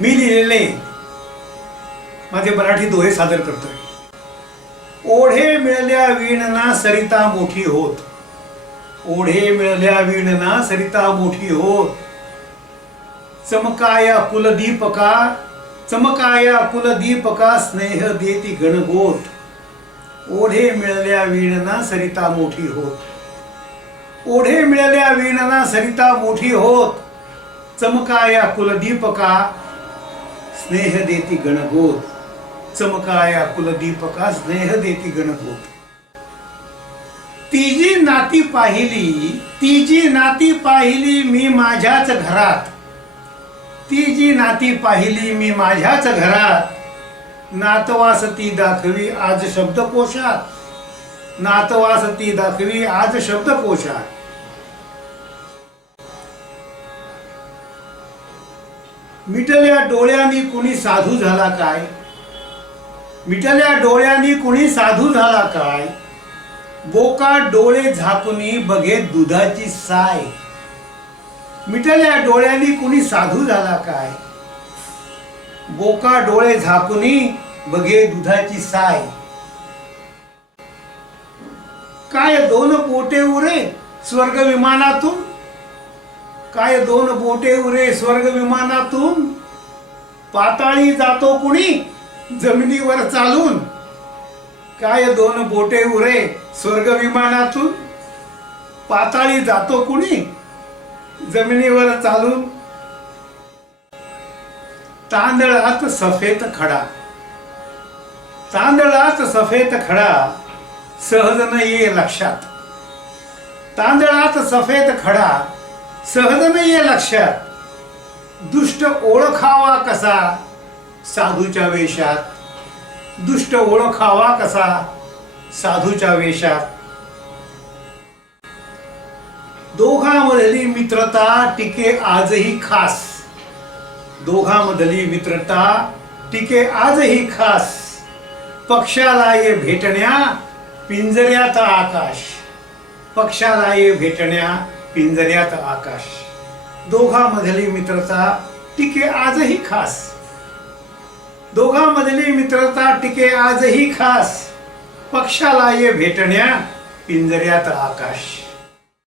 मी लिहिलेले माझे मराठी दोहे सादर करतोय। ओढे मिळल्या वीणना सरिता मोठी होत, ओढे मिळल्या वीणना सरिता मोठी होत, चमकाया कुलदीपका, चमकाया कुलदीपका स्नेह देती गणगोत, ओढे मिळल्या वीणना सरिता मोठी होत, ओढे मिळल्या वीणना सरिता मोठी होत, चमकाया कुलदीपका स्नेह देती गणगोत, चमकाया कुलदीपका स्नेह देती गणगोत। तिजी नाती पाहिली, तिजी नाती पाहिली मी माझ्याच घरात, तिजी नाती पाहिली मी माझ्याच घरात, नातवास ती दाखवी आज शब्दकोशात, नातवास ती दाखवी आज शब्दकोशात। मिटल्या डोळ्यांनी कुणी साधू झाला काय, मिटल्या डोळ्यांनी कुणी साधू झाला काय, बोका डोळे झाकुनी बघे दुधाची साय, मिटल्या डोळ्यांनी कुणी साधू झाला काय, बोका डोळे झाकुनी बघे दुधाची साय। काय दोन बोटे उरे स्वर्ग विमानातून, काय दोन बोटे उरे स्वर्ग विमानातून, पाताळी जातो कुणी जमिनीवर चालून, काय दोन बोटे उरे स्वर्ग विमानातून, पाताळी जातो कुणी जमिनीवर चालून। तांदळात सफेद खडा, तांदळात सफेद खडा सहज न ये लक्षात, तांदळात सफेद खडा सहज न ये लक्षात, दुष्ट ओळखावा कसा साधूच्या वेशात, दुष्ट ओळखावा कसा साधूच्या वेशात। दोघांमधली मित्रता टिके आजही खास, दोघांमधली मित्रता टिके आजही खास, पक्षाला ये भेटण्या पिंजऱ्यात आकाश, पक्षाला ये भेटण्या पिंजऱ्यात आकाश। दोघांमधली मित्रता टिके आजही खास, दोघांमधली मित्रता टिके आजही खास, पक्षाला ये भेटण्या पिंजऱ्यात आकाश।